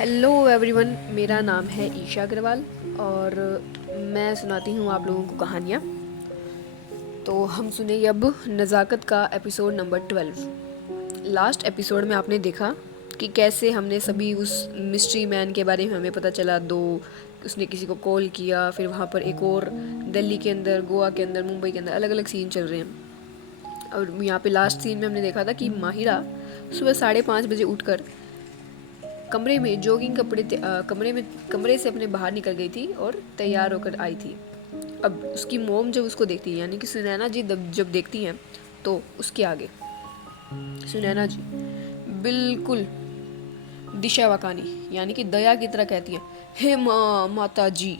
Hello everyone, मेरा नाम है ईशा अग्रवाल और मैं सुनाती हूँ आप लोगों को कहानियाँ। तो हम सुनेंगे अब नज़ाकत का एपिसोड नंबर 12। लास्ट एपिसोड में आपने देखा कि कैसे हमने सभी उस मिस्ट्री मैन के बारे में हमें पता चला। उसने किसी को कॉल किया, फिर वहाँ पर एक और दिल्ली के अंदर, गोवा के अंदर, मुंबई के अंदर अलग अलग सीन चल रहे हैं। और यहाँ पे लास्ट सीन में हमने देखा था कि माहिरा सुबह 5:30 बजे उठकर कमरे में जॉगिंग कमरे से अपने बाहर निकल गई थी और तैयार होकर आई थी। अब उसकी मोम जब उसको देखती है, यानी कि सुनैना जी जब देखती हैं, तो उसके आगे सुनैना जी बिल्कुल दिशा वकानी यानी कि दया की तरह कहती हैं, हे माँ, माता जी।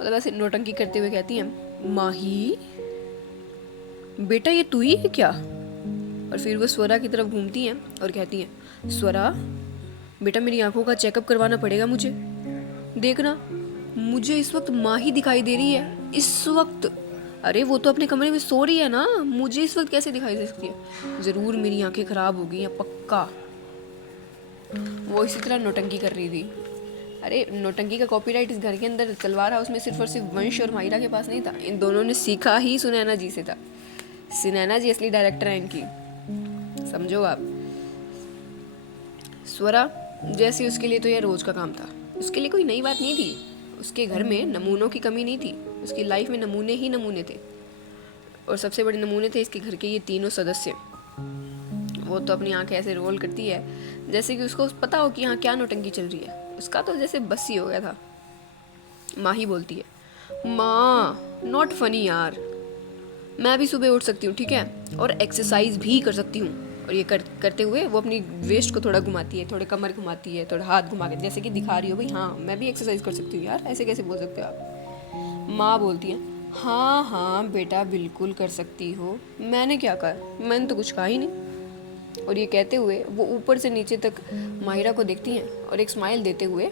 मतलब ऐसे नौटंकी करते हुए कहती हैं, माही बेटा ये तू ही है क्या? और फिर वो स्वरा की तरफ घूमती हैं और कहती हैं, स्वरा बेटा मेरी आंखों का चेकअप करवाना पड़ेगा मुझे। देखना, मुझे इस वक्त माँ ही दिखाई दे रही है। इस वक्त? अरे वो तो अपने कमरे में सो रही है ना, मुझे इस वक्त कैसे दिखाई दे सकती है? ज़रूर मेरी आंखें ख़राब हो गई हैं, पक्का। वो इसी तरह नौटंकी कर रही थी। अरे नौटंकी का कॉपीराइट इस घर के अंदर तलवार हाउस में सिर्फ और सिर्फ वंश और माहिरा के पास नहीं था। इन दोनों ने सीखा ही सुनैना जी से था। सुनैना जी असली डायरेक्टर हैं इनकी, समझो आप। स्वरा जैसे उसके लिए तो यह रोज़ का काम था। उसके लिए कोई नई बात नहीं थी। उसके घर में नमूनों की कमी नहीं थी। उसकी लाइफ में नमूने ही नमूने थे। और सबसे बड़े नमूने थे इसके घर के ये तीनों सदस्य। वो तो अपनी आंखें ऐसे रोल करती है जैसे कि उसको पता हो कि यहाँ क्या नौटंकी चल रही है। उसका तो जैसे बस ही हो गया था। माँ ही बोलती है, माँ नॉट फनी यार, मैं भी सुबह उठ सकती हूँ, ठीक है, और एक्सरसाइज भी कर सकती हूँ। और ये करते हुए वो अपनी वेस्ट को थोड़ा घुमाती है, थोड़े कमर घुमाती है, थोड़ा हाथ घुमा के, जैसे कि दिखा रही हो, भाई हाँ मैं भी एक्सरसाइज कर सकती हूँ यार, ऐसे कैसे बोल सकते हो आप? माँ बोलती है, हाँ हाँ बेटा बिल्कुल कर सकती हो, मैंने क्या कहा? मैंने तो कुछ कहा ही नहीं। और ये कहते हुए वो ऊपर से नीचे तक माहिरा को देखती हैं और एक स्माइल देते हुए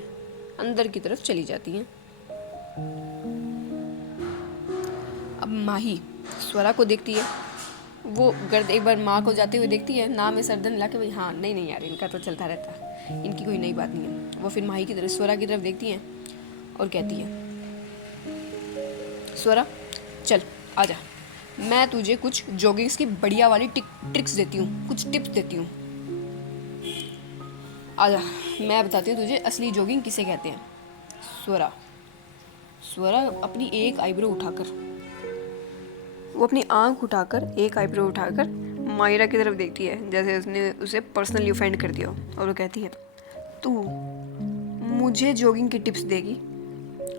अंदर की तरफ चली जाती हैं। अब माही स्वरा को देखती है। वो गर्द एक बार माँ को जाते हुए देखती है, नाम में सरदन ला के, भाई हाँ नहीं नहीं यार इनका तो चलता रहता है, इनकी कोई नई बात नहीं है। वो फिर माही की तरफ, स्वरा की तरफ देखती है और कहती है, स्वरा चल आजा, मैं तुझे कुछ जॉगिंग्स की बढ़िया वाली ट्रिक्स देती हूँ, कुछ टिप्स देती हूँ। आजा, मैं बताती हूँ तुझे असली जॉगिंग किसे कहते हैं। स्वरा स्वरा अपनी एक आईब्रो उठाकर, वो अपनी आंख उठाकर, एक आईब्रो उठाकर मायरा की तरफ देखती है जैसे उसने उसे पर्सनली ऑफेंड कर दिया हो। और वो कहती है, तू मुझे जॉगिंग की टिप्स देगी?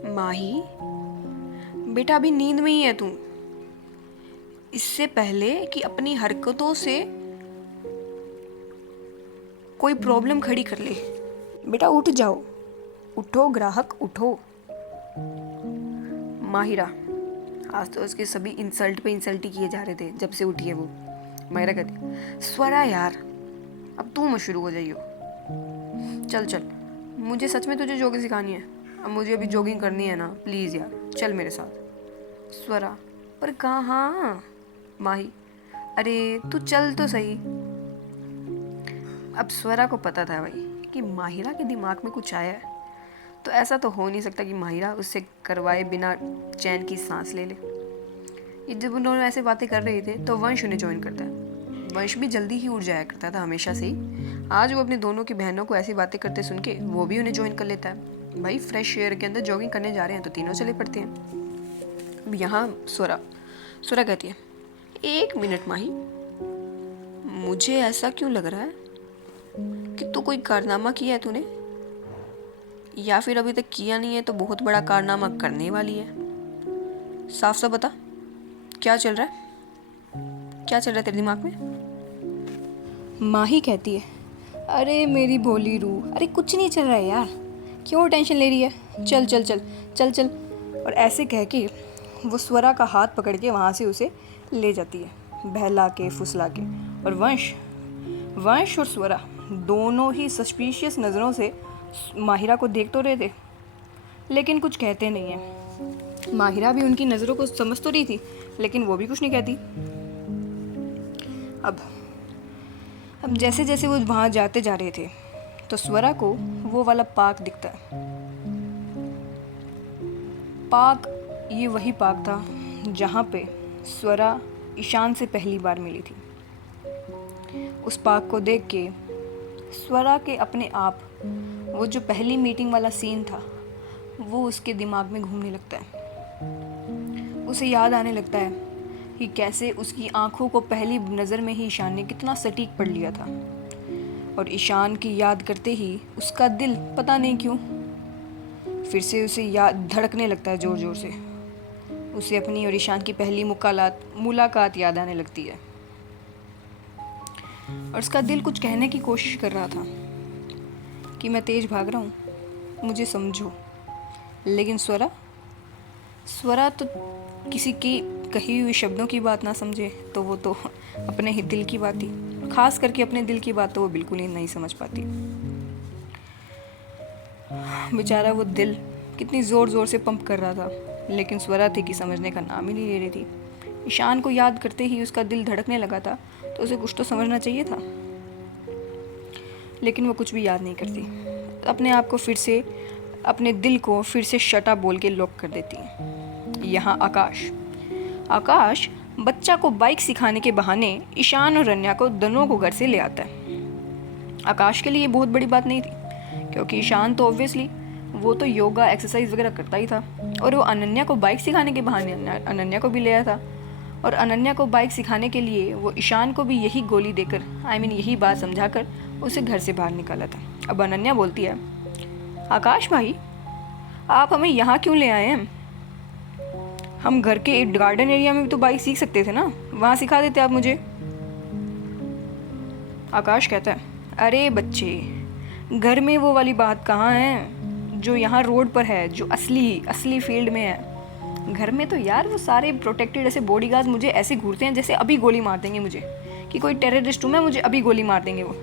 माही बेटा अभी नींद में ही है तू। इससे पहले कि अपनी हरकतों से कोई प्रॉब्लम खड़ी कर ले, बेटा उठ जाओ, उठो ग्राहक उठो। माहिरा, आज तो उसके सभी इंसल्ट पे इंसल्ट ही किए जा रहे थे जब से उठी है वो। माहिरा कहती, स्वरा यार अब तू मत शुरू हो जाइयो, चल चल, मुझे सच में तुझे जॉगिंग सिखानी है। अब मुझे अभी जॉगिंग करनी है ना, प्लीज़ यार चल मेरे साथ। स्वरा, पर कहाँ? माही, अरे तू चल तो सही। अब स्वरा को पता था भाई कि माहिरा के दिमाग में कुछ आया है, तो ऐसा तो हो नहीं सकता कि माहिरा उससे करवाए बिना चैन की सांस ले ले। ये जब उन दोनों ऐसे बातें कर रहे थे तो वंश उन्हें ज्वाइन करता है। वंश भी जल्दी ही उठ जाया करता था हमेशा से ही। आज वो अपने दोनों की बहनों को ऐसी बातें करते सुन के वो भी उन्हें ज्वाइन कर लेता है। भाई फ्रेश एयर के अंदर जॉगिंग करने जा रहे हैं तो तीनों चले पड़ते हैं। अब यहाँ स्वरा स्वरा कहती है, 1 मिनट माही, मुझे ऐसा क्यों लग रहा है कि तू कोई कारनामा किया है तूने, या फिर अभी तक किया नहीं है तो बहुत बड़ा कारनामा करने वाली है। साफ साफ बता, क्या चल रहा है, क्या चल रहा है तेरे दिमाग में? माही कहती है, अरे मेरी भोली रूह, अरे कुछ नहीं चल रहा है यार, क्यों टेंशन ले रही है, चल चल चल चल चल। और ऐसे कह के वो स्वरा का हाथ पकड़ के वहाँ से उसे ले जाती है, बहला के फुसला के। और वंश और स्वरा दोनों ही सस्पिशियस नज़रों से माहिरा को देख तो रहे थे लेकिन कुछ कहते नहीं है। माहिरा भी उनकी नज़रों को समझ तो रही थी लेकिन वो भी कुछ नहीं कहती। अब जैसे जैसे वो वहाँ जाते जा रहे थे तो स्वरा को वो वाला पार्क दिखता है। पार्क, ये वही पार्क था जहाँ पे स्वरा ईशान से पहली बार मिली थी। उस पार्क को देख के स्वरा के अपने आप वो जो पहली मीटिंग वाला सीन था वो उसके दिमाग में घूमने लगता है। उसे याद आने लगता है कि कैसे उसकी आंखों को पहली नज़र में ही ईशान ने कितना सटीक पढ़ लिया था, और ईशान की याद करते ही उसका दिल पता नहीं क्यों फिर से उसे याद धड़कने लगता है ज़ोर ज़ोर से। उसे अपनी और ईशान की पहली मुलाकात याद आने लगती है, और उसका दिल कुछ कहने की कोशिश कर रहा था कि मैं तेज़ भाग रहा हूँ, मुझे समझो। लेकिन स्वरा तो किसी की कही हुई शब्दों की बात ना समझे तो वो तो अपने ही दिल की बात थी, खास करके अपने दिल की बात तो वो बिल्कुल ही नहीं समझ पाती। बेचारा वो दिल कितनी ज़ोर ज़ोर से पंप कर रहा था, लेकिन स्वरा थी कि समझने का नाम ही नहीं ले रही थी। ईशान को याद करते ही उसका दिल धड़कने लगा था, तो उसे कुछ तो समझना चाहिए था, लेकिन वो कुछ भी याद नहीं करती। अपने आप को फिर से, अपने दिल को फिर से शटा बोल के लॉक कर देती है। यहाँ आकाश बच्चा को बाइक सिखाने के बहाने ईशान और रन्या को दोनों को घर से ले आता है। आकाश के लिए ये बहुत बड़ी बात नहीं थी, क्योंकि ईशान तो ऑब्वियसली वो तो योगा एक्सरसाइज वगैरह करता ही था, और वो अनन्या को बाइक सिखाने के बहाने अनन्या को भी ले आया था, और अनन्या को बाइक सिखाने के लिए वो ईशान को भी यही गोली देकर, यही बात समझाकर उसे घर से बाहर निकाला था। अब अनन्या बोलती है, आकाश भाई आप हमें यहाँ क्यों ले आए हैं? हम घर के गार्डन एरिया में भी तो बाइक सीख सकते थे ना, वहाँ सिखा देते आप मुझे। आकाश कहता है, अरे बच्चे, घर में वो वाली बात कहाँ है जो यहाँ रोड पर है, जो असली फील्ड में है। घर में तो यार वो सारे प्रोटेक्टेड ऐसे बॉडीगार्ड मुझे ऐसे घूरते हैं जैसे अभी गोली मार देंगे मुझे, कि कोई टेररिस्ट हूँ मैं, मुझे अभी गोली मार देंगे वो।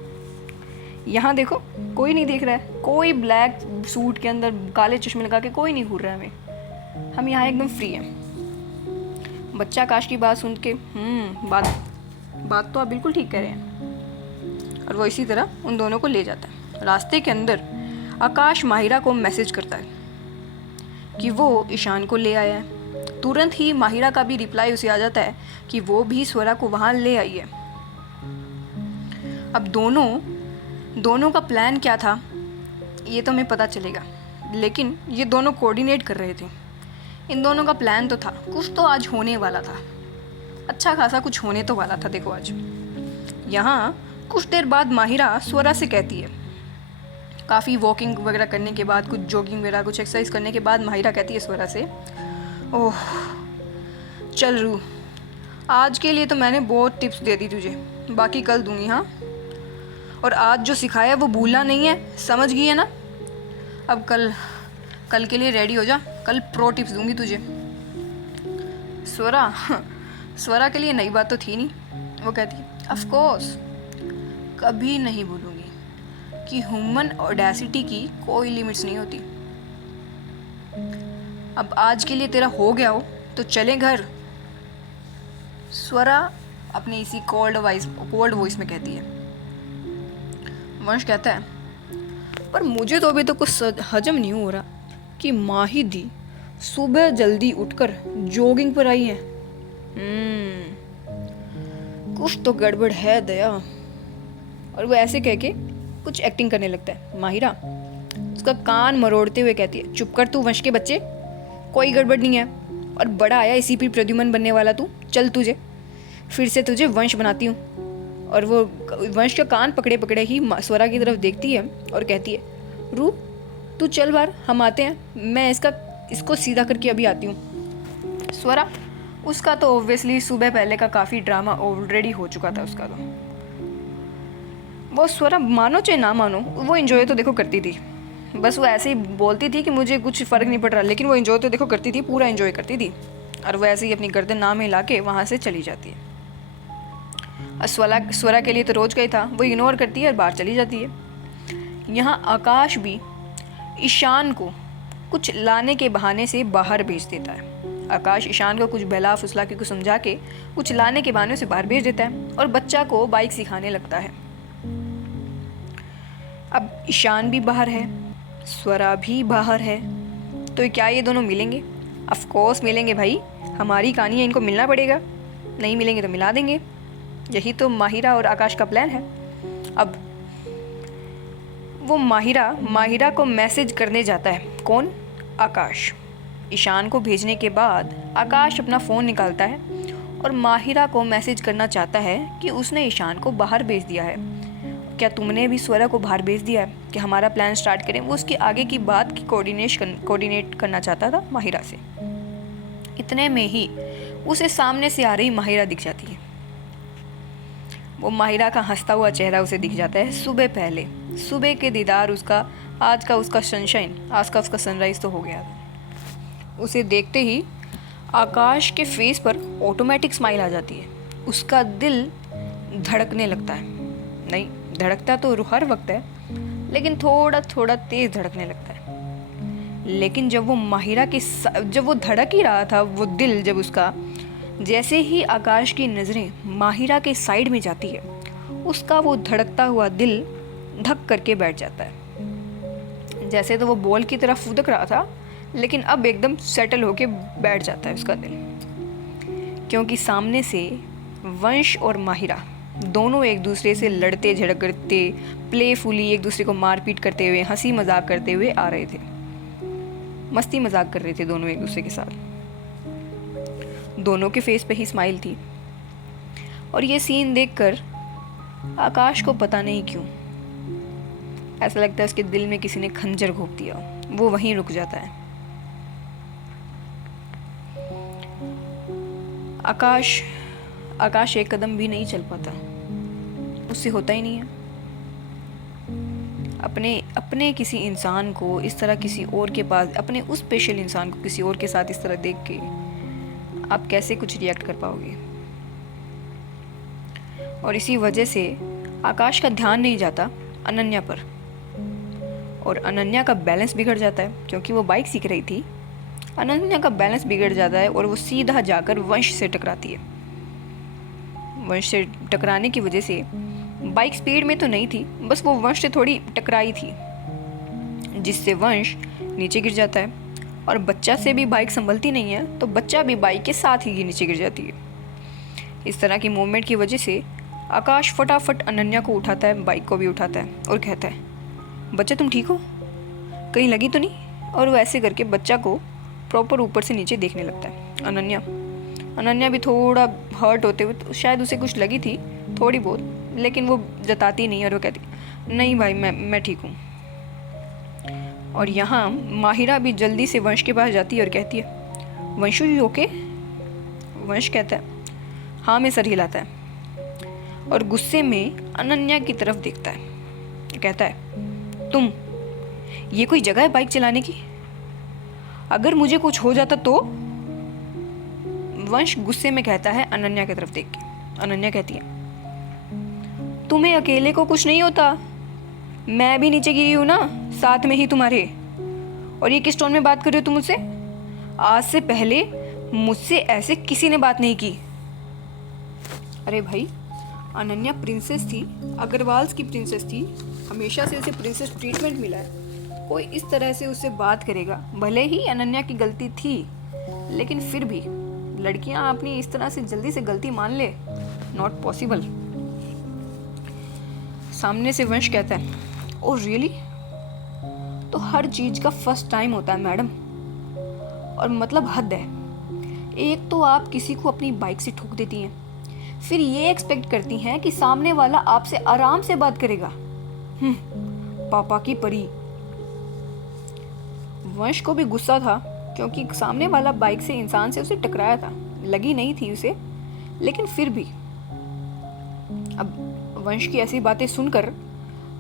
यहाँ देखो कोई नहीं देख रहा है, कोई ब्लैक सूट के अंदर काले चश्मे लगा के कोई नहीं घूर रहा है हम यहाँ एकदम फ्री हैं। बच्चा आकाश की बात सुन के बात तो आप बिल्कुल ठीक कह रहे हैं, और वो इसी तरह उन दोनों को ले जाता है। रास्ते के अंदर आकाश माहिरा को मैसेज करता है कि वो ईशान को ले आया है। तुरंत ही माहिरा का भी रिप्लाई उसे आ जाता है कि वो भी स्वरा को वहाँ ले आई है। अब दोनों का प्लान क्या था ये तो हमें पता चलेगा, लेकिन ये दोनों कोऑर्डिनेट कर रहे थे। इन दोनों का प्लान तो था, कुछ तो आज होने वाला था, अच्छा खासा कुछ होने तो वाला था। देखो आज यहाँ कुछ देर बाद माहिरा स्वरा से कहती है, काफ़ी वॉकिंग वगैरह करने के बाद, कुछ जॉगिंग वगैरह कुछ एक्सरसाइज करने के बाद माहिरा कहती है स्वरा से, ओह चल रू, आज के लिए तो मैंने बहुत टिप्स दे दी तुझे, बाकी कल दूंगी। हाँ, और आज जो सिखाया वो भूलना नहीं है, समझ गई है ना? अब कल के लिए रेडी हो जा, कल प्रो टिप्स दूंगी तुझे। स्वरा के लिए नई बात तो थी नहीं। वो कहती है, ऑफ कोर्स, कभी नहीं भूलूंगी कि ह्यूमन ऑडेसिटी की कोई लिमिट्स नहीं होती। अब आज के लिए तेरा हो गया हो तो चले घर। स्वरा अपनी इसी कोल्ड वॉइस में कहती है। वंश कहता है, पर मुझे तो अभी तो कुछ हजम नहीं हो रहा कि माही दी सुबह जल्दी उठकर जॉगिंग पर आई है। कुछ तो गड़बड़ है दया। और वो ऐसे कह के कुछ एक्टिंग करने लगता है। माहिरा उसका कान मरोड़ते हुए कहती है, चुप कर तू वंश के बच्चे, कोई गड़बड़ नहीं है, और बड़ा आया इसी पर प्रद्युमन बनने वाला तू, चल तुझे फिर से तुझे वंश बनाती हूँ। और वो वंश का कान पकड़े पकड़े ही स्वरा की तरफ देखती है और कहती है, रू तू चल बाहर, हम आते हैं, मैं इसको सीधा करके अभी आती हूँ। स्वरा, उसका तो ऑब्वियसली सुबह पहले का काफ़ी ड्रामा ऑलरेडी हो चुका था उसका। तो वो स्वरा मानो चाहे ना मानो वो एंजॉय तो देखो करती थी, बस वो ऐसे ही बोलती थी कि मुझे कुछ फ़र्क नहीं पड़ रहा, लेकिन वो एंजॉय तो देखो करती थी, पूरा एंजॉय करती थी। और वो ऐसे ही अपनी गर्दन ना हिला के वहाँ से चली जाती है। स्वरा के लिए तो रोज़ का ही था, वो इग्नोर करती है और बाहर चली जाती है। यहाँ आकाश भी ईशान को कुछ लाने के बहाने से बाहर भेज देता है। आकाश ईशान को कुछ बहला फुसला के कुछ समझा के कुछ लाने के बहाने से बाहर भेज देता है और बच्चा को बाइक सिखाने लगता है। अब ईशान भी बाहर है, स्वरा भी बाहर है, तो क्या ये दोनों मिलेंगे? ऑफ कोर्स मिलेंगे भाई, हमारी कहानी है, इनको मिलना पड़ेगा, नहीं मिलेंगे तो मिला देंगे। यही तो माहिरा और आकाश का प्लान है। अब वो माहिरा को मैसेज करने जाता है। कौन? आकाश। ईशान को भेजने के बाद आकाश अपना फ़ोन निकालता है और माहिरा को मैसेज करना चाहता है कि उसने ईशान को बाहर भेज दिया है। क्या तुमने भी स्वरा को बाहर भेज दिया है कि हमारा प्लान स्टार्ट करें? वो उसकी आगे की बात की कोऑर्डिनेट करना चाहता था माहिरा से। इतने में ही उसे सामने से आ रही माहिरा दिख जाती है। वो माहिरा का हंसता हुआ चेहरा उसे दिख जाता है। सुबह के दीदार उसका, आज का उसका सनशाइन, आज का उसका सनराइज़ तो हो गया था। उसे देखते ही आकाश के फेस पर ऑटोमेटिक स्माइल आ जाती है। उसका दिल धड़कने लगता है। नहीं, धड़कता तो हर वक्त है, लेकिन थोड़ा थोड़ा तेज धड़कने लगता है। लेकिन जब वो धड़क ही रहा था वो दिल, जब उसका, जैसे ही आकाश की नज़रें माहिरा के साइड में जाती है, उसका वो धड़कता हुआ दिल धक करके बैठ जाता है। जैसे तो वो बॉल की तरह फुदक रहा था, लेकिन अब एकदम सेटल होके बैठ जाता है उसका दिल, क्योंकि सामने से वंश और माहिरा दोनों एक दूसरे से लड़ते झगड़ते, प्लेफुली एक दूसरे को मारपीट करते हुए, हंसी मजाक करते हुए आ रहे थे। मस्ती मजाक कर रहे थे दोनों एक दूसरे के साथ। दोनों के फेस पे ही स्माइल थी। और ये सीन देखकर आकाश को पता नहीं क्यों ऐसा लगता है उसके दिल में किसी ने खंजर घोंप दिया। वो वहीं रुक जाता है। आकाश एक कदम भी नहीं चल पाता, उससे होता ही नहीं है। अपने किसी इंसान को इस तरह किसी और के पास, अपने उस स्पेशल इंसान को किसी और के साथ इस तरह देख के आप कैसे कुछ रिएक्ट कर पाओगे? और इसी वजह से आकाश का ध्यान नहीं जाता अनन्या पर, और अनन्या का बैलेंस बिगड़ जाता है। क्योंकि वो बाइक सीख रही थी, अनन्या का बैलेंस बिगड़ जाता है और वो सीधा जाकर वंश से टकराती है। वंश से टकराने की वजह से बाइक स्पीड में तो नहीं थी, बस वो वंश से थोड़ी टकराई थी, जिससे वंश नीचे गिर जाता है। और बच्चा से भी बाइक संभलती नहीं है, तो बच्चा भी बाइक के साथ ही नीचे गिर जाती है। इस तरह की मूवमेंट की वजह से आकाश फटाफट अनन्या को उठाता है, बाइक को भी उठाता है और कहता है, बच्चा तुम ठीक हो? कहीं लगी तो नहीं? और वो ऐसे करके बच्चा को प्रॉपर ऊपर से नीचे देखने लगता है। अनन्या भी थोड़ा हर्ट होते हुए, तो शायद उसे कुछ लगी थी थोड़ी बहुत, लेकिन वो जताती नहीं, और वो कहती नहीं भाई मैं ठीक हूँ। और यहाँ माहिरा भी जल्दी से वंश के पास जाती है और कहती है, वंशु यू ओके? वंश कहता है हाँ, में सर हिलाता है और गुस्से में अनन्या की तरफ देखता है। कहता है, तुम, ये कोई जगह है बाइक चलाने की? अगर मुझे कुछ हो जाता तो? वंश गुस्से में कहता है अनन्या की तरफ देख के। अनन्या कहती है, तुम्हें अकेले को कुछ नहीं होता, मैं भी नीचे गिरी हूं ना, साथ में ही तुम्हारे। और ये किस टोन में बात कर रहे हो तुम मुझसे? आज से पहले मुझसे ऐसे किसी ने बात नहीं की। अरे भाई, अनन्या प्रिंसेस थी, अग्रवाल्स की प्रिंसेस थी, हमेशा से उसे प्रिंसेस ट्रीटमेंट मिला है। कोई इस तरह से उससे बात करेगा? भले ही अनन्या की गलती थी, लेकिन फिर भी लड़कियां अपनी इस तरह से जल्दी से गलती मान ले, नॉट पॉसिबल। सामने से वंश कहता है, ओह रियली? तो हर चीज का फर्स्ट टाइम होता है मैडम, और मतलब हद है। एक तो आप किसी को अपनी बाइक से ठोक देती हैं, फिर ये एक्सपेक्ट करती हैं कि सामने वाला आपसे आराम से बात करेगा। पापा की परी। वंश को भी गुस्सा था, क्योंकि सामने वाला बाइक से इंसान से उसे टकराया था, लगी नहीं थी उसे, लेकिन फिर भी। अब वंश की ऐसी बातें सुनकर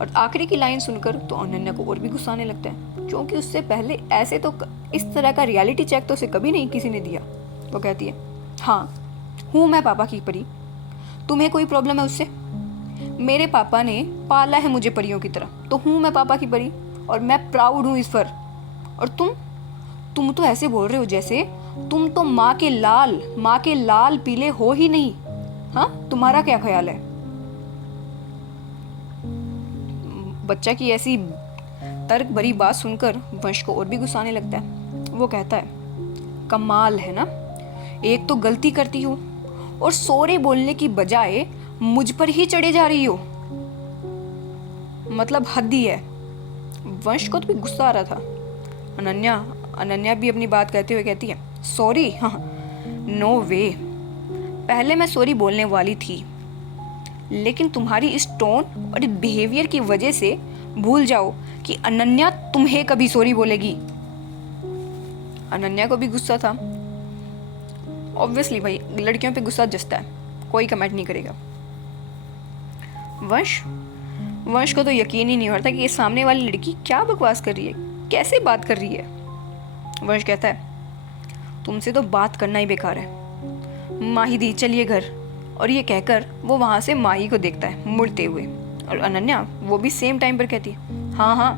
और आखिरी की लाइन सुनकर तो अनन्या को और भी गुस्सा आने लगता है, क्योंकि उससे पहले ऐसे तो इस तरह का रियलिटी चेक तो उसे कभी नहीं किसी ने दिया। वो कहती है, हाँ हूँ मैं पापा की परी, तुम्हें कोई प्रॉब्लम है उससे? मेरे पापा ने पाला है मुझे परियों की तरह, तो हूँ मैं पापा की परी और मैं प्राउड हूँ इस पर। और तुम तो ऐसे बोल रहे हो जैसे तुम तो माँ के लाल पीले हो ही नहीं। हाँ, तुम्हारा क्या ख्याल है? बच्चा की ऐसी तर्क भरी बात सुनकर वंश को और भी गुस्सा आने लगता है। वो कहता है, कमाल है ना, एक तो गलती करती हो और सॉरी बोलने की बजाय मुझ पर ही चढ़े जा रही हो, मतलब हद ही है। वंश को तो भी गुस्सा आ रहा था। अनन्या भी अपनी बात कहते हुए कहती है, सॉरी? हाँ, नो वे, पहले मैं सॉरी बोलने वाली थी, लेकिन तुम्हारी इस टोन और बिहेवियर की वजह से भूल जाओ कि अनन्या तुम्हें कभी सॉरी बोलेगी। अनन्या को भी गुस्सा था। ऑब्वियसली भाई, लड़कियों पे गुस्सा जचता है, कोई कमेंट नहीं करेगा। वंश को तो यकीन ही नहीं हो रहा था कि ये सामने वाली लड़की क्या बकवास कर रही है, कैसे बात कर रही है। वंश कहता है, तुमसे तो बात करना ही बेकार है, माही दी चलिए घर। और ये कहकर वो वहाँ से माही को देखता है मुड़ते हुए। और अनन्या वो भी सेम टाइम पर कहती है, हाँ,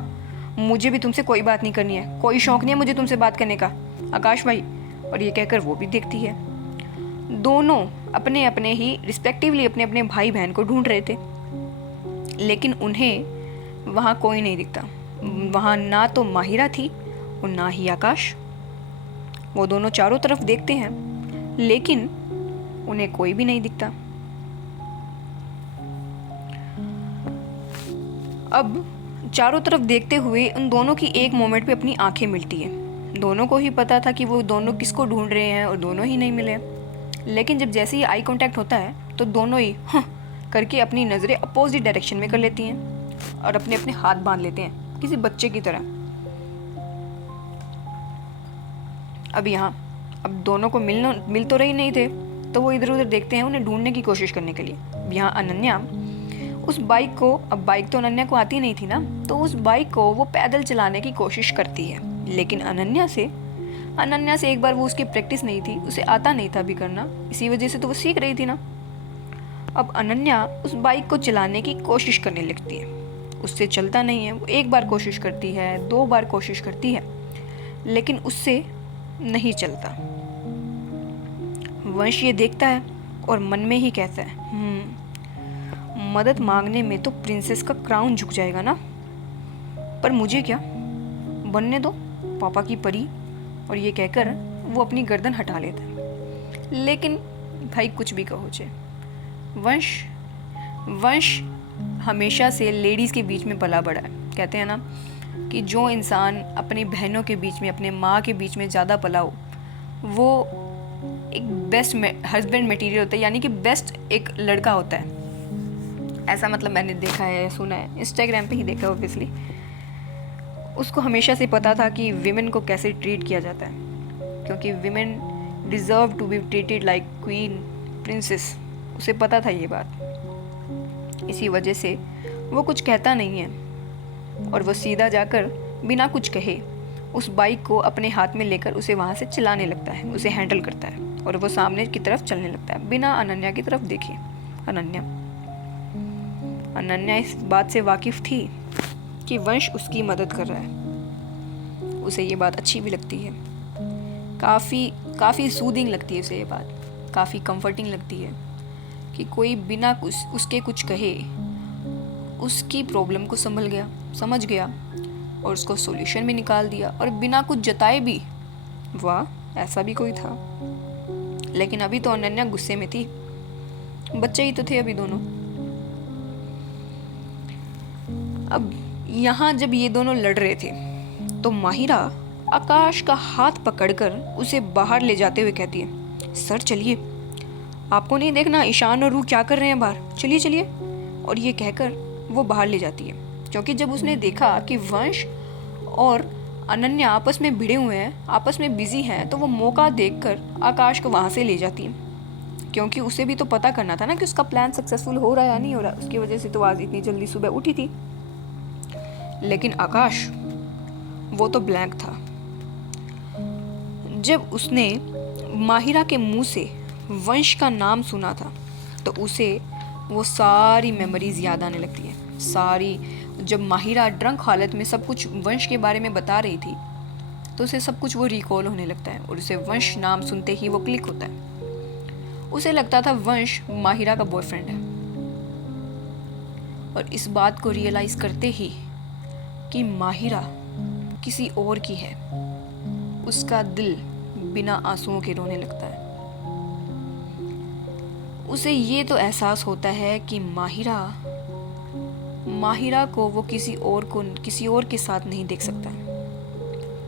मुझे भी तुमसे कोई बात नहीं करनी है, कोई शौक नहीं है मुझे तुमसे बात करने का, आकाश भाई। और ये कहकर वो भी देखती है। दोनों अपने अपने ही रिस्पेक्टिवली अपने अपने भाई बहन को ढूंढ रहे थे, लेकिन उन्हें वहाँ कोई नहीं दिखता। वहाँ ना तो माहिरा थी और ना ही आकाश। वो दोनों चारों तरफ देखते हैं, लेकिन उन्हें कोई भी नहीं दिखता। अब चारों तरफ देखते हुए उन दोनों की एक मोमेंट पे अपनी आंखें मिलती है। दोनों को ही पता था कि वो दोनों किसको ढूंढ रहे हैं और दोनों ही नहीं मिले। लेकिन जब जैसे ही आई कांटेक्ट होता है तो दोनों ही करके अपनी नज़रें अपोजिट डायरेक्शन में कर लेती हैं और अपने अपने हाथ बांध लेते हैं किसी बच्चे की तरह। अब दोनों को मिल तो रही नहीं थे, तो वो इधर उधर देखते हैं उन्हें ढूंढने की कोशिश करने के लिए। यहाँ अनन्या उस बाइक को, अब बाइक तो अनन्या को आती नहीं थी ना, तो उस बाइक को वो पैदल चलाने की कोशिश करती है। लेकिन अनन्या से एक बार वो उसकी प्रैक्टिस नहीं थी, उसे आता नहीं था भी करना, इसी वजह से तो वो सीख रही थी ना। अब अनन्या उस बाइक को चलाने की कोशिश करने लगती है, उससे चलता नहीं है। वो एक बार कोशिश करती है, 2 बार कोशिश करती है, लेकिन उससे नहीं चलता। वंश ये देखता है और मन में ही कहता है, मदद मांगने में तो प्रिंसेस का क्राउन झुक जाएगा ना, पर मुझे क्या, बनने दो पापा की परी। और ये कहकर वो अपनी गर्दन हटा लेता है। लेकिन भाई कुछ भी कहो चे, वंश हमेशा से लेडीज़ के बीच में पला बड़ा है। कहते हैं ना कि जो इंसान अपनी बहनों के बीच में, अपने माँ के बीच में ज़्यादा पला हो, वो एक बेस्ट हस्बैंड मटेरियल होता है, यानी कि बेस्ट एक लड़का होता है। ऐसा मतलब मैंने देखा है, सुना है, इंस्टाग्राम पे ही देखा ऑब्वियसली। उसको हमेशा से पता था कि विमेन को कैसे ट्रीट किया जाता है, क्योंकि women deserve to be treated like queen, princess. उसे पता था ये बात, इसी वजह से वो कुछ कहता नहीं है और वो सीधा जाकर बिना कुछ कहे उस बाइक को अपने हाथ में लेकर उसे वहाँ से चलाने लगता है, उसे हैंडल करता है और वो सामने की तरफ चलने लगता है बिना अनन्या की तरफ देखे। अनन्या इस बात से वाकिफ़ थी कि वंश उसकी मदद कर रहा है। उसे ये बात अच्छी भी लगती है, काफ़ी सूदिंग लगती है उसे ये बात, काफ़ी कंफर्टिंग लगती है कि कोई बिना उसके कुछ कहे उसकी प्रॉब्लम को समझ गया और उसको सॉल्यूशन भी निकाल दिया और बिना कुछ जताए भी। वाह, ऐसा भी कोई था। लेकिन अभी तो अनन्या गुस्से में थी, बच्चे ही तो थे अभी दोनों। अब यहाँ जब ये दोनों लड़ रहे थे तो माहिरा आकाश का हाथ पकड़कर उसे बाहर ले जाते हुए कहती है, सर चलिए, आपको नहीं देखना ईशान और रूह क्या कर रहे हैं बाहर, चलिए चलिए। और ये कहकर वो बाहर ले जाती है, क्योंकि जब उसने देखा कि वंश और अनन्या आपस में भिड़े हुए हैं, आपस में बिजी हैं, तो वो मौका देखकर आकाश को वहाँ से ले जाती है, क्योंकि उसे भी तो पता करना था ना कि उसका प्लान सक्सेसफुल हो रहा है या नहीं हो रहा। उसकी वजह से तो आज इतनी जल्दी सुबह उठी थी। लेकिन आकाश, वो तो ब्लैंक था। जब उसने माहिरा के मुंह से वंश का नाम सुना था तो उसे वो सारी मेमोरीज याद आने लगती है, सारी। जब माहिरा ड्रंक हालत में सब कुछ वंश के बारे में बता रही थी तो उसे सब कुछ वो रिकॉल होने लगता है और उसे वंश नाम सुनते ही वो क्लिक होता है। उसे लगता था वंश माहिरा का बॉयफ्रेंड है और इस बात को रियलाइज़ करते ही कि माहिरा किसी और की है, उसका दिल बिना आंसुओं के रोने लगता है। उसे ये तो एहसास होता है कि माहिरा को वो किसी और के साथ नहीं देख सकता,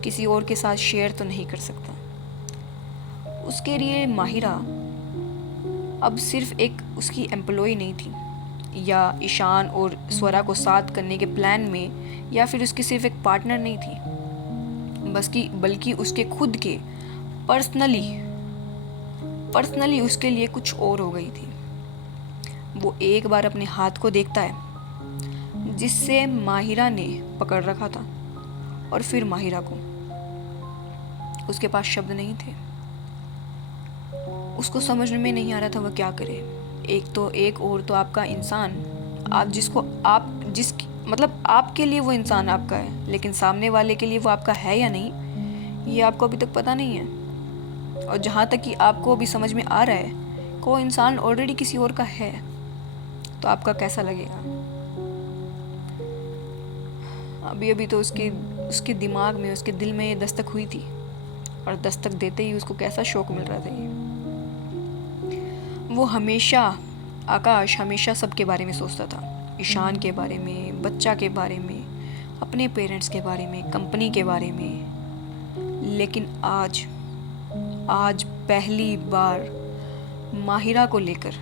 किसी और के साथ शेयर तो नहीं कर सकता। उसके लिए माहिरा अब सिर्फ एक उसकी एम्प्लॉय नहीं थी, या ईशान और स्वरा को साथ करने के प्लान में, या फिर उसकी सिर्फ एक पार्टनर नहीं थी, बल्कि उसके खुद के पर्सनली उसके लिए कुछ और हो गई थी। वो एक बार अपने हाथ को देखता है जिससे माहिरा ने पकड़ रखा था, और फिर माहिरा को, उसके पास शब्द नहीं थे। उसको समझ में नहीं आ रहा था वह क्या करे। एक और तो आपका इंसान, मतलब आपके लिए वो इंसान आपका है, लेकिन सामने वाले के लिए वो आपका है या नहीं, ये आपको अभी तक पता नहीं है। और जहाँ तक कि आपको अभी समझ में आ रहा है कि वो इंसान ऑलरेडी किसी और का है, तो आपका कैसा लगेगा। अभी तो उसके दिमाग में, उसके दिल में ये दस्तक हुई थी, और दस्तक देते ही उसको कैसा शौक मिल रहा था ये। आकाश हमेशा सबके बारे में सोचता था, ईशान के बारे में, बच्चा के बारे में, अपने पेरेंट्स के बारे में, कंपनी के बारे में। लेकिन आज पहली बार माहिरा को लेकर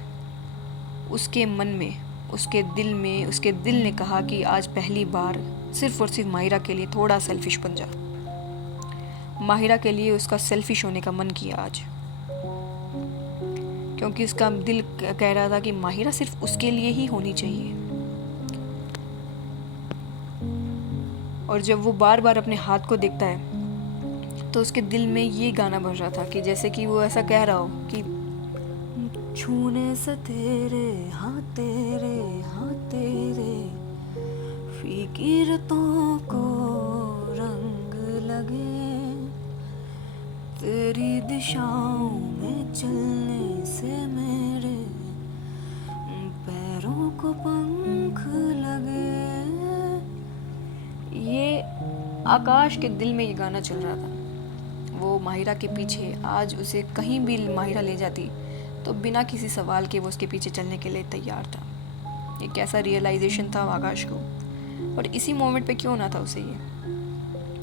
उसके मन में, उसके दिल ने कहा कि आज पहली बार सिर्फ और सिर्फ माहिरा के लिए थोड़ा सेल्फिश बन जा। माहिरा के लिए उसका सेल्फिश होने का मन किया आज, क्योंकि उसका दिल कह रहा था कि माहिरा सिर्फ उसके लिए ही होनी चाहिए। और जब वो बार बार अपने हाथ को देखता है तो उसके दिल में ये गाना बज रहा था कि जैसे कि वो ऐसा कह रहा हो कि छूने से तेरे हाँ तेरे फीकी रतों को रंग लगे, तेरी दिशाओं में चलने से मेरे पैरों को पंख लगे। ये आकाश के दिल में ये गाना चल रहा था। वो माहिरा के पीछे, आज उसे कहीं भी माहिरा ले जाती तो बिना किसी सवाल के वो उसके पीछे चलने के लिए तैयार था। ये कैसा रियलाइजेशन था आकाश को, और इसी मोमेंट पे क्यों ना था उसे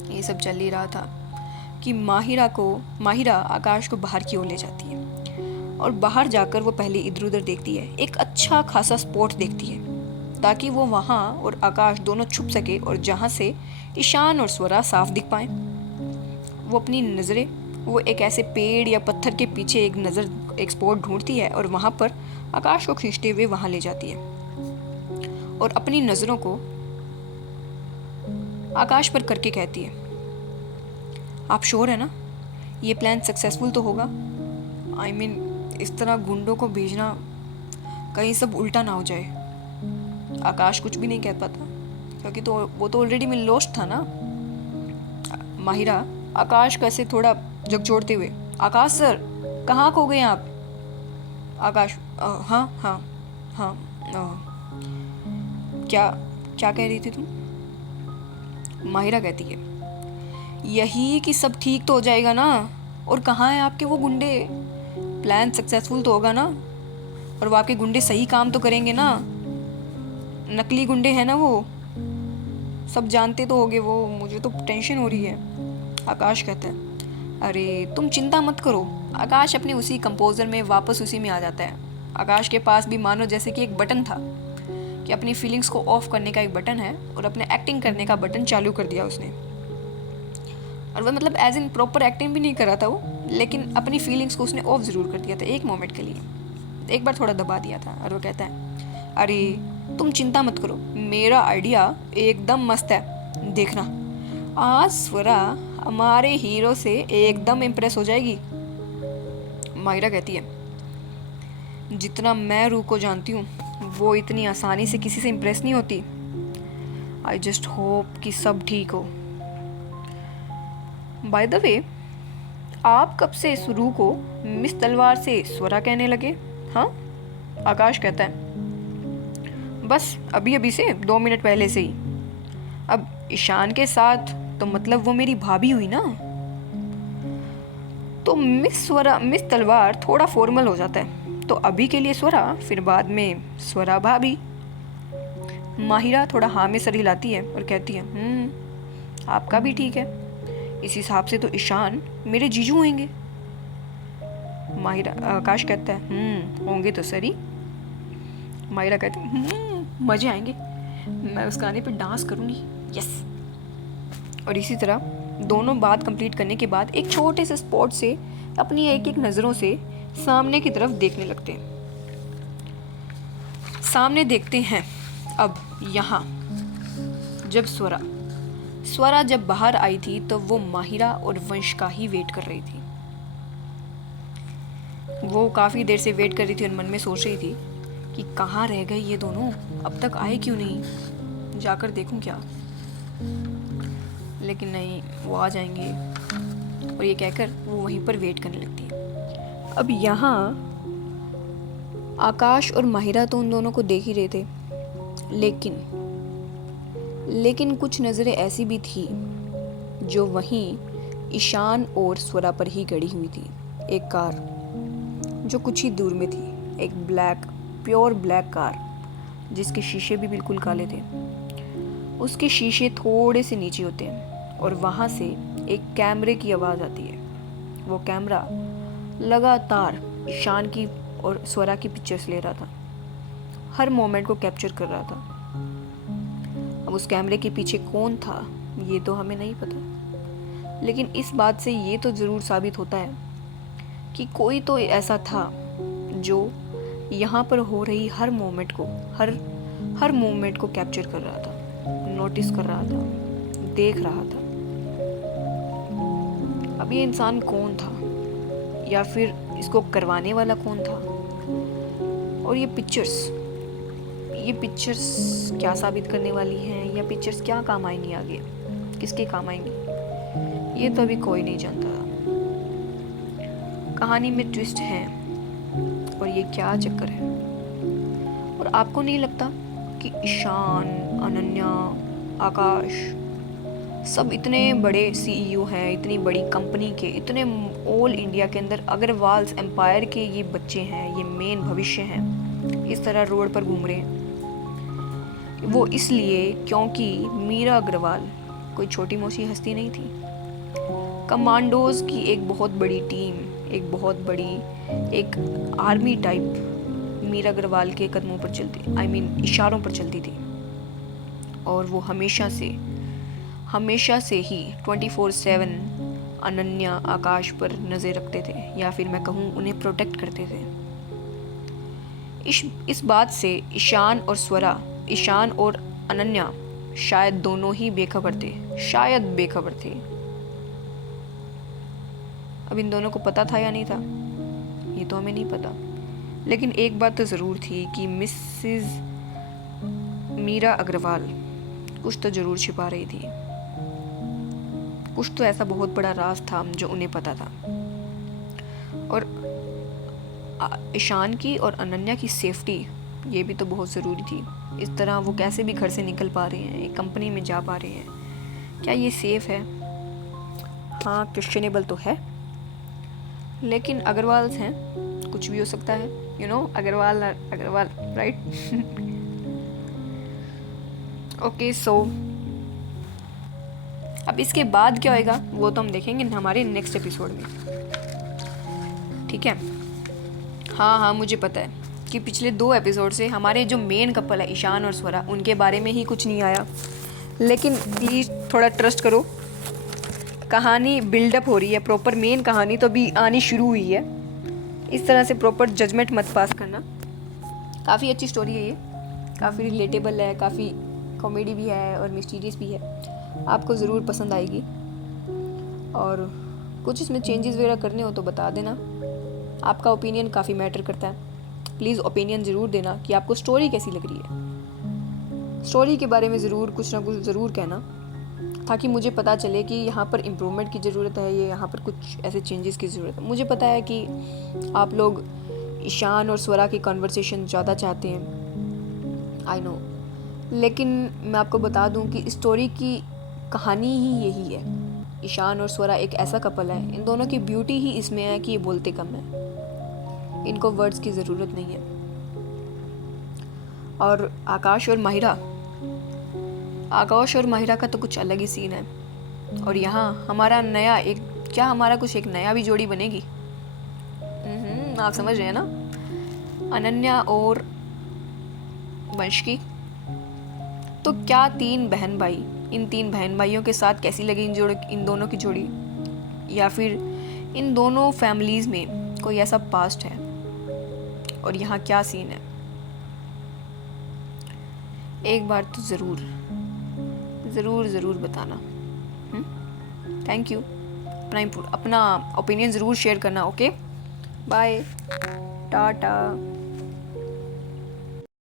ये सब चल ही रहा था कि माहिरा आकाश को बाहर की ओर ले जाती है, और बाहर जाकर वो पहले इधर उधर देखती है, एक अच्छा खासा स्पॉट देखती है ताकि वो वहाँ और आकाश दोनों छुप सके, और जहाँ से ईशान और स्वरा साफ दिख पाए। वो अपनी नज़रें, वो एक ऐसे पेड़ या पत्थर के पीछे एक स्पॉट ढूंढती है, और वहाँ पर आकाश को खींचते हुए वहाँ ले जाती है, और अपनी नज़रों को आकाश पर करके कहती है, आप श्योर है ना ये प्लान सक्सेसफुल तो होगा? I mean, इस तरह गुंडों को भेजना, कहीं सब उल्टा ना हो जाए। आकाश कुछ भी नहीं कह पाता, क्योंकि वो तो ऑलरेडी में लॉस्ट था ना। माहिरा आकाश को ऐसे थोड़ा झकझोरते हुए, आकाश सर कहाँ खो गए आप? आकाश हाँ क्या कह रही थी तुम? माहिरा कहती है, यही कि सब ठीक तो हो जाएगा ना, और कहाँ हैं आपके वो गुंडे? प्लान सक्सेसफुल तो होगा ना, और वो आपके गुंडे सही काम तो करेंगे ना? नकली गुंडे हैं ना वो, सब जानते तो होगे वो, मुझे तो टेंशन हो रही है। आकाश कहता है, अरे तुम चिंता मत करो। आकाश अपने उसी कंपोजर में वापस उसी में आ जाता है। आकाश के पास भी मानो जैसे कि एक बटन था, कि अपनी फीलिंग्स को ऑफ करने का एक बटन है, और अपने एक्टिंग करने का बटन चालू कर दिया उसने। और वह मतलब एज इन प्रॉपर एक्टिंग भी नहीं कर रहा था वो, लेकिन अपनी फीलिंग्स को उसने ऑफ ज़रूर कर दिया था एक मोमेंट के लिए, एक बार थोड़ा दबा दिया था। और वो कहता है, अरे तुम चिंता मत करो, मेरा आइडिया एकदम मस्त है, देखना आज स्वरा हमारे हीरो से एकदम इम्प्रेस हो जाएगी। माहिरा कहती है, जितना मैं रूह को जानती हूँ वो इतनी आसानी से किसी से इम्प्रेस नहीं होती। आई जस्ट होप कि सब ठीक हो। बाय द वे, आप कब से इस रूह को मिस तलवार से स्वरा कहने लगे? हाँ, आकाश कहता है, बस अभी अभी से 2 मिनट पहले से ही। अब ईशान के साथ तो मतलब वो मेरी भाभी हुई ना। तो मिस तलवार थोड़ा फॉर्मल हो जाता है, तो अभी के लिए स्वरा, फिर बाद में स्वरा भाभी। माहिरा थोड़ा हाँ में सर हिलाती है और कहती है आपका भी ठीक है, इस हिसाब से तो ईशान मेरे जीजू होंगे। माहिरा आकाश कहता है होंगे तो सरी। माहिरा कहती है मजे आएंगे, मैं उस गाने पे डांस करूँगी, यस। और इसी तरह दोनों बात कंप्लीट करने के बाद एक छोटे से स्पॉट से अपनी एक एक नज़रों से सामने की तरफ देखने लगते हैं। सामने देखते हैं अब यहाँ जब स्वरा जब बाहर आई थी तो वो माहिरा और वंश का ही वेट कर रही थी। वो काफ़ी देर से वेट कर रही थी और मन में सोच रही थी कि कहाँ रह गए ये दोनों, अब तक आए क्यों नहीं, जाकर देखूं क्या। लेकिन नहीं, वो आ जाएंगे, और ये कहकर वो वहीं पर वेट करने लगती है। अब यहाँ आकाश और माहिरा तो उन दोनों को देख ही रहे थे, लेकिन कुछ नज़रें ऐसी भी थी जो वहीं ईशान और स्वरा पर ही गड़ी हुई थी। एक कार जो कुछ ही दूर में थी, एक प्योर ब्लैक कार जिसके शीशे भी बिल्कुल काले थे। उसके शीशे थोड़े से नीचे होते हैं और वहाँ से एक कैमरे की आवाज़ आती है। वो कैमरा लगातार ईशान की और स्वरा की पिक्चर्स ले रहा था, हर मोमेंट को कैप्चर कर रहा था। अब उस कैमरे के पीछे कौन था ये तो हमें नहीं पता, लेकिन इस बात से ये तो ज़रूर साबित होता है कि कोई तो ऐसा था जो यहाँ पर हो रही हर मोमेंट को कैप्चर कर रहा था, नोटिस कर रहा था, देख रहा था। अब ये इंसान कौन था, या फिर इसको करवाने वाला कौन था, और ये पिक्चर्स क्या साबित करने वाली हैं, या पिक्चर्स क्या काम आएंगी आगे, किसके काम आएंगी, ये तो अभी कोई नहीं जानता। कहानी में ट्विस्ट है और ये क्या चक्कर है। और आपको नहीं लगता कि ईशान, अनन्या, आकाश सब इतने बड़े सीईओ हैं, इतनी बड़ी कंपनी के, इतने ऑल इंडिया के अंदर अग्रवाल्स एम्पायर के ये बच्चे हैं, ये मेन भविष्य हैं, इस तरह रोड पर घूम रहे हैं। वो इसलिए क्योंकि मीरा अग्रवाल कोई छोटी मोटी हस्ती नहीं थी। कमांडोज की एक बहुत बड़ी टीम, एक बहुत बड़ी एक आर्मी टाइप मीरा अग्रवाल के कदमों पर चलती, इशारों पर चलती थी। और वो हमेशा से ही 24/7 अनन्या, आकाश पर नज़र रखते थे, या फिर मैं कहूँ उन्हें प्रोटेक्ट करते थे। इस बात से ईशान और अनन्या शायद दोनों ही बेखबर थे। अब इन दोनों को पता था या नहीं था ये तो हमें नहीं पता, लेकिन एक बात तो ज़रूर थी कि मिसेस मीरा अग्रवाल कुछ तो ज़रूर छिपा रही थी। कुछ तो ऐसा बहुत बड़ा राज था जो उन्हें पता था। और ईशान की और अनन्या की सेफ्टी ये भी तो बहुत ज़रूरी थी। इस तरह वो कैसे भी घर से निकल पा रहे हैं, एक कंपनी में जा पा रहे हैं, क्या ये सेफ़ है? हाँ, क्वेश्चनेबल तो है, लेकिन अग्रवाल्स हैं, कुछ भी हो सकता है, अग्रवाल राइट। ओके, सो अब इसके बाद क्या होएगा वो तो हम देखेंगे हमारे नेक्स्ट एपिसोड में, ठीक है। हाँ, मुझे पता है कि पिछले 2 एपिसोड से हमारे जो मेन कपल है ईशान और स्वरा, उनके बारे में ही कुछ नहीं आया, लेकिन प्लीज़ थोड़ा ट्रस्ट करो, कहानी बिल्डअप हो रही है, प्रॉपर मेन कहानी तो अभी आनी शुरू हुई है। इस तरह से प्रॉपर जजमेंट मत पास करना। काफ़ी अच्छी स्टोरी है ये, काफ़ी रिलेटेबल है, काफ़ी कॉमेडी भी है और मिस्टीरियस भी है, आपको ज़रूर पसंद आएगी। और कुछ इसमें चेंजेस वगैरह करने हो तो बता देना, आपका ओपिनियन काफ़ी मैटर करता है। प्लीज़ ओपिनियन ज़रूर देना कि आपको स्टोरी कैसी लग रही है, स्टोरी के बारे में ज़रूर कुछ ना कुछ ज़रूर कहना, ताकि मुझे पता चले कि यहाँ पर इम्प्रूवमेंट की ज़रूरत है, ये यहाँ पर कुछ ऐसे चेंजेस की ज़रूरत है। मुझे पता है कि आप लोग ईशान और स्वरा की कन्वर्सेशन ज़्यादा चाहते हैं, आई नो, लेकिन मैं आपको बता दूं कि स्टोरी की कहानी ही यही है। ईशान और स्वरा एक ऐसा कपल है, इन दोनों की ब्यूटी ही इसमें है कि ये बोलते कम है, इनको वर्ड्स की ज़रूरत नहीं है। और आकाश और माहिरा का तो कुछ अलग ही सीन है। और यहाँ हमारा कुछ एक नया भी जोड़ी बनेगी। आप समझ रहे हैं ना, अनन्या और वंश की। तो क्या इन तीन बहन भाइयों के साथ कैसी लगी इन दोनों की जोड़ी, या फिर इन दोनों फैमिलीज में कोई ऐसा पास्ट है और यहाँ क्या सीन है, एक बार तो ज़रूर बताना। Thank you. अपना ओपिनियन ज़रूर शेयर करना। Okay, bye, Tata.